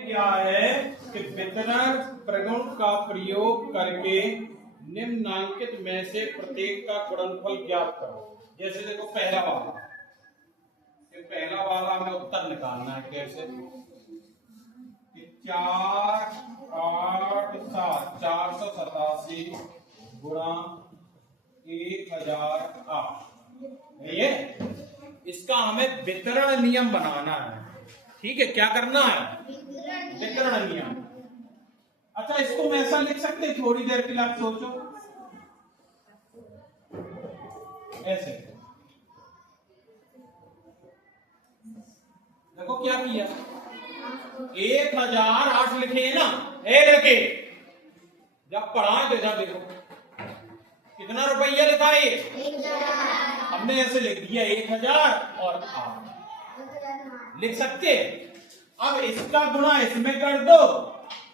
क्या है कि वितरण प्रगुण का प्रयोग करके निम्नांकित में से प्रत्येक का गुणनफल ज्ञात करो। जैसे देखो पहला वाला हमें उत्तर निकालना है। कैसे? 487 गुणा 1008, ये इसका हमें वितरण नियम बनाना है। ठीक है, क्या करना है? वितरण नियम। अच्छा, इसको मैं ऐसा लिख सकते, थोड़ी देर के लिए आप सोचो, ऐसे देखो क्या किया, 1008 लिखे हैं ना। ए लड़के, जब पढ़ा तो इधर देखो कितना रुपया लिखा है। हमने ऐसे लिख दिया 1000 और 8 लिख सकते। अब इसका गुणा इसमें कर दो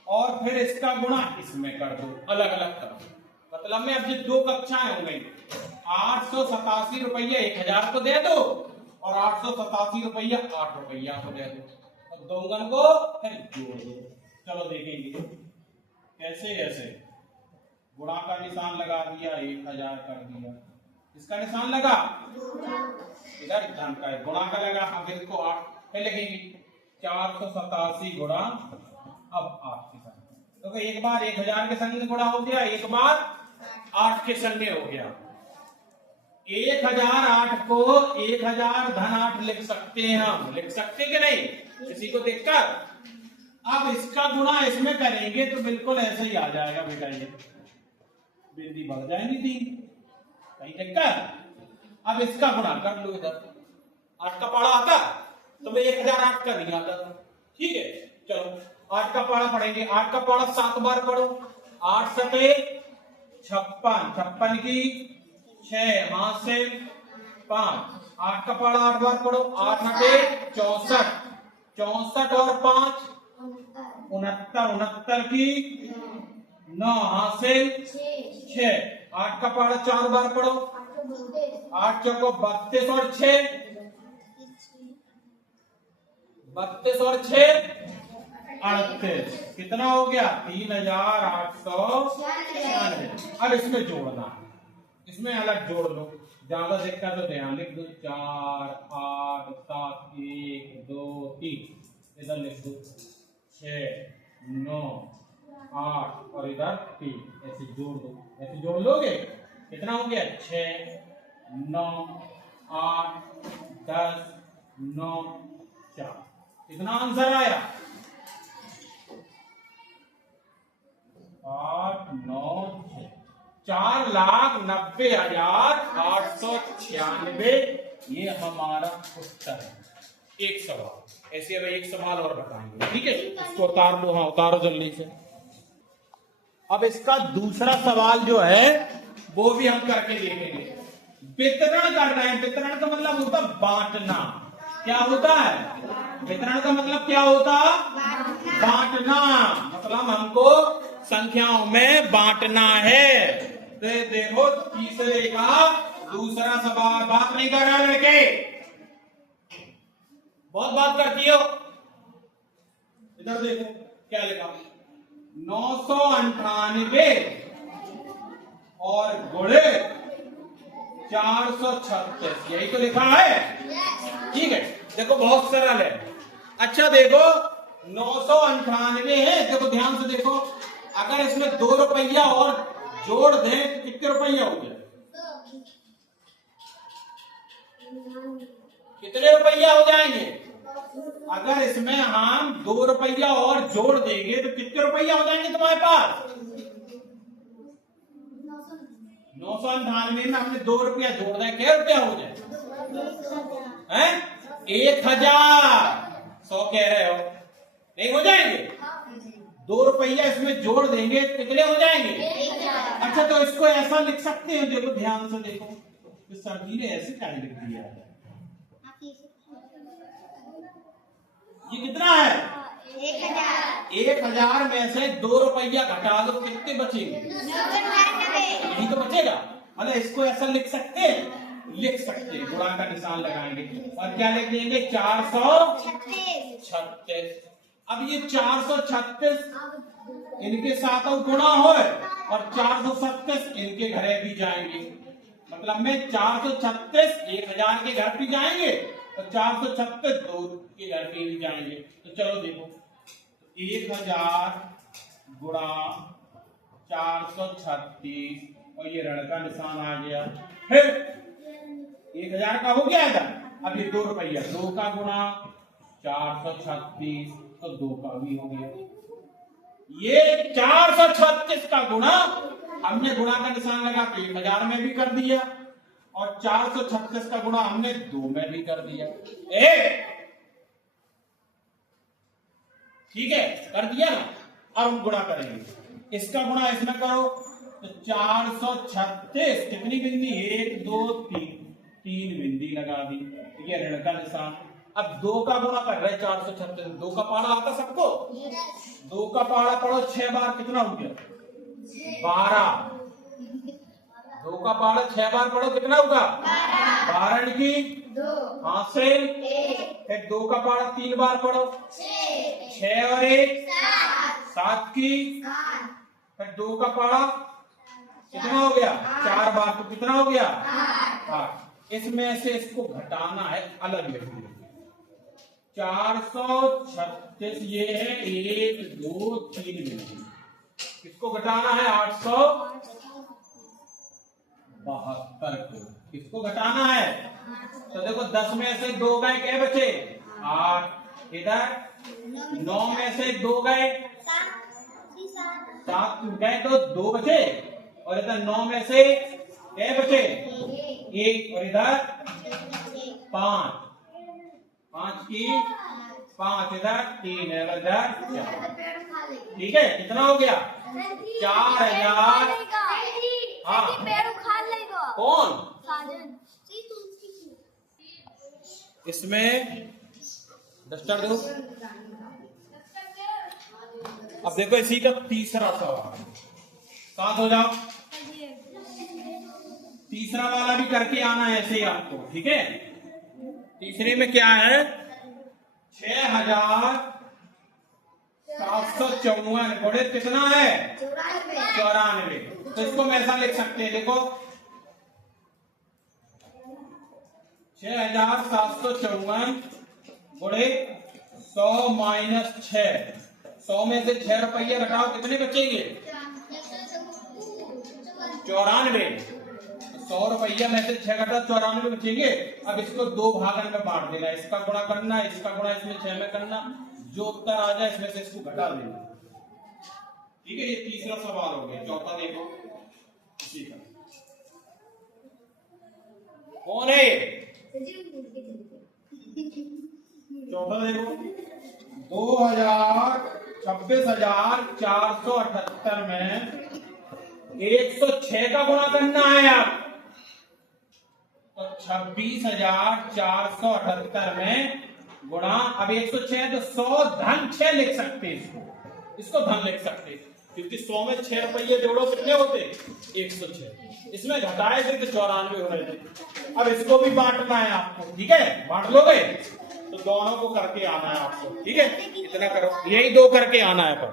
और फिर इसका गुणा इसमें कर दो, अलग अलग करो। मतलब में अब ये दो कक्षाएं हो गई। 887 रुपया 1000 को दे दो और 887 रुपया 8 रुपया को दे दो, और दोगुन को फिर जोड़ दो। चलो देखेंगे कैसे। ऐसे गुणा का निशान लगा दिया, 1000 कर दिया, इसका निशान लगा इधर ध्यान का है, गुणा का लगा। अब इसको 8 पे लगेंगे, 487 गुणा अब 8 के संग। तो एक बार 1000 के संग गुणा हो गया, एक बार 8 के संग हो गया। 1008 को 1000 धन 8 लिख सकते हैं हम, लिख सकते कि नहीं किसी को देखकर। अब इसका गुणा इसमें करेंगे तो बिल्कुल ऐसे ही आ जाएगा बेटा, ये बिंदी बढ़ जाएंगी 3 कहीं देखकर। अब इसका गुणा कर लो, इधर 8 का पाड़ा आता तो मैं 1008 का नहीं आता था। ठीक है, चलो 8 का पाड़ा पढ़ेंगे। 8 का पाड़ा 7 बार पढ़ो। 8 सते 56, 56 की 6 हाथ से 5। 8 का पाड़ा 8 बार पढ़ो। 8 नटे 64, 64 और 5 69, 69 की 9 हाथ से 6। 8 का पाड़ा 4 बार पढ़ो। 8 चौको 32 और 6, 32 और 6 38। कितना हो गया? 3896। अब इसमें जोड़ना, इसमें अलग जोड़ लो, ज्यादा दिक्कत तो ध्यान लिख दो। 4 8 7 1 2 3 इधर लिख दो। 6 9 8 और इधर 3, ऐसे जोड़ दो। ऐसे जोड़ लोगे कितना हो गया? 6 9 8 10 9 4। कितना आंसर आया? 8 9 6, 4,90,896। ये हमारा उत्तर है। एक सवाल ऐसे, अब एक सवाल और बताएंगे। ठीक है, इसको उतार लो। हाँ उतारो जल्दी से। अब इसका दूसरा सवाल जो है वो भी हम करके देखेंगे। वितरण कर रहे हैं। वितरण का मतलब होता बांटना। क्या होता है वितरण का मतलब? क्या होता? बांटना। मतलब हमको संख्याओं में बांटना है। तो देखो तीसरे का दूसरा सवाल। बात नहीं कर रहा लड़के, बहुत बात करती हो। इधर देखो क्या लिखा, 998 और गुणे 436, यही तो लिखा है। ठीक है, देखो बहुत सरल है। अच्छा देखो 998 है, देखो ध्यान से देखो। अगर इसमें 2 रुपया और जोड़ दें तो कितने रुपया हो गया? कितने रुपया हो जाएंगे? अगर इसमें हम 2 रुपया और जोड़ देंगे तो कितने रुपया हो जाएंगे तुम्हारे पास? 998 में हमने 2 रुपया जोड़ दिया, क्या रुपया हो जाए? 1000। 100 कह रहे हो, नहीं हो जाएंगे? 2 रुपया इसमें जोड़ देंगे कितने हो जाएंगे? अच्छा, तो इसको ऐसा लिख सकते हैं। देखो ध्यान से देखो, तो सर जी ने ऐसे क्या लिख दिया है। ये कितना है? 1000 में से 2 रुपया घटा दो, कितने बचेंगे? यही तो बचेगा। मतलब इसको ऐसा लिख सकते हैं, लिख सकते हैं। गुणा का निशान लगाएंगे और क्या लिख देंगे? 436। अब ये 436 इनके साथ अब गुणा हो और 437 इनके घरे भी जाएंगे, मतलब में 436 1000 के घर भी जाएंगे और 436 2 के घर पे भी जाएंगे। तो चलो देखो 1000 गुणा 436 और ये ऋण का निशान आ गया। फिर 1000 का हो गया था, अब ये 2 रुपया 2 का गुणा 436 तो 2 का भी हो गया। ये 436 का गुणा हमने गुणा का निशान लगा के 1000 में भी कर दिया और 436 का गुणा हमने 2 में भी कर दिया। ठीक है, कर दिया ना। अब हम गुणा करेंगे, इसका गुणा इसमें करो तो 436 कितनी बिंदी 1 2 3 बिंदी लगा दी, ये ऋण का निशान। अब 2 का गुणा कर रहे 436, 2 का पहाड़ा आता सबको, 2 का पहाड़ा पढ़ो 6 बार कितना हो गया 12। 2 का पहाड़ा 6 बार पढ़ो कितना होगा 12 की 2 हासिल। फिर 2 का पहाड़ा 3 बार पढ़ो 6 और 1 7 की। फिर 2 का पहाड़ा कितना हो गया 4 बार, तो कितना हो गया 8। इसमें से इसको घटाना है, अलग लिख लो 436 ये है 1 2 3 बिंदी, इसको घटाना है 872 को, किसको घटाना है। तो देखो 10 में से 2 गए क्या बचे 8, इधर 9 में से 2 गए 7 गए तो 2 बचे और इधर 9 में से क्या बचे 1 और इधर 5 की 5 इधर 3 है इधर 4। ठीक है, कितना हो गया 4000। हाँ कौन इसमें डस्टर दो। अब देखो इसी का तीसरा सवाल, साथ हो जाओ। तीसरा वाला भी करके आना है ऐसे ही आपको, ठीक है। तीसरे में क्या है 6754 गुणित कितना है 94। तो इसको मैं ऐसा लिख सकते हैं, देखो 6754 गुणित 100 माइनस 6, 100 में से 6 रुपये घटाओ कितने बचेंगे 94। 100 रुपया में से 6 घटा 94 बचेंगे। अब इसको 2 भागन में बांट देना, इसका गुणा करना, इसका गुणा इसमें 6 में करना, जो उत्तर आ जाए इसमें से इसको घटा देना। ठीक है, ये तीसरा सवाल हो गया। चौथा देखो इसी का, कौन है चौथा देखो 26,478 में 106 का गुणा करना है आप, तो 26,478 में गुणा, अब 106 है तो 100 धन 6 लिख सकते हैं, इसको धन लिख सकते हैं क्योंकि 100 में 6 रुपये जोड़ो कितने होते 106, इसमें घटाए थे तो 94 हो रहे थे। अब इसको भी बांटना है आपको, ठीक है, बांट लोगे तो दोनों को करके आना है आपको, ठीक है। इतना करो, यही 2 करके आना है पर